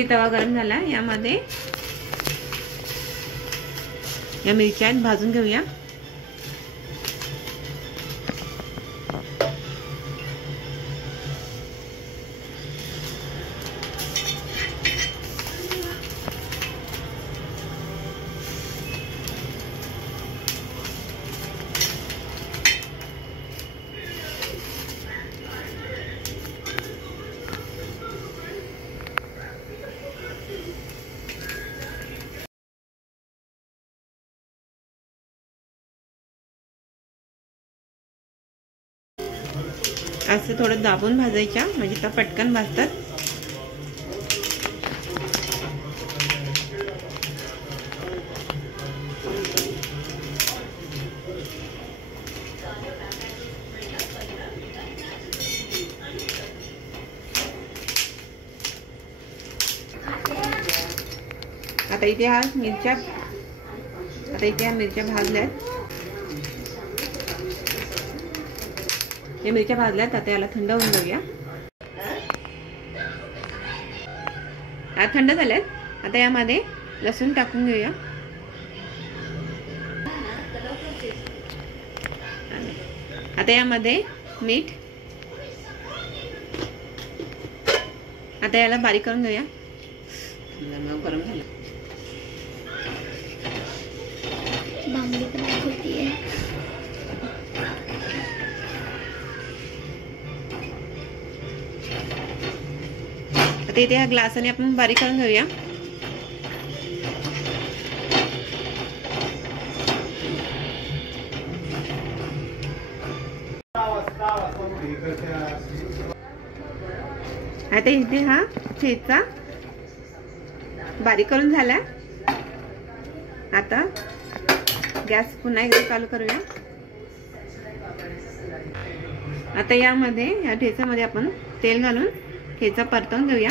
इथे तवा गरम झाला, यामध्ये या मिरच्या भाजून घेऊया। असं थोडं दाबून भाजायच्या, म्हणजे त्या पटकन भाजतात। आता इथे ह्या मिरच्या भाजल्यात। हे मिरच्या भाजल्यात, आता याला थंड होऊन घेऊया। थंड झाल्यात, आता यामध्ये लसूण टाकून घेऊया। आता यामध्ये मीठ, आता याला बारीक करून घेऊया। गरम झालं, आता इथे ह्या ग्लासाने आपण बारीक करून घेऊया। आता इथे हा ठेचा बारीक करून झाला। आता गॅस पुन्हा एकदा चालू करूया। आता यामध्ये या ठेच्यामध्ये आपण तेल घालून ठेचा परतवून घेऊया।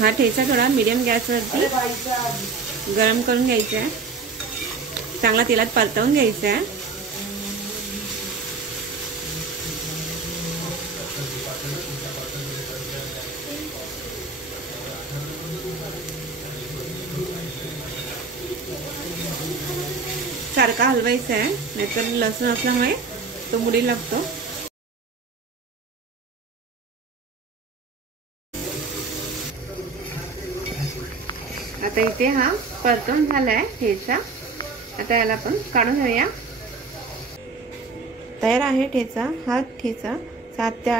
हा ठेचा थोडा मीडियम गॅसवरती गरम करून घ्यायचा आहे, चांगला तेलात परतवून घ्यायचा आहे। सारखा हलवायचा आहे, नाहीतर लसूण असल्यामुळे तो बुडी लागतो। आता इथे हा परतून झालाय ठेचा, आता याला आपण काढून घेऊया। तयार आहे ठेचा। हा ठेचा 7 ते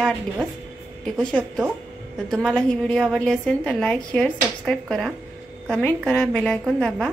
8 दिवस टिकू शकतो। तर तुम्हाला ही व्हिडिओ आवडली असेल तर लाईक, शेअर, सबस्क्राईब करा, कमेंट करा, बेल आयकॉन दाबा।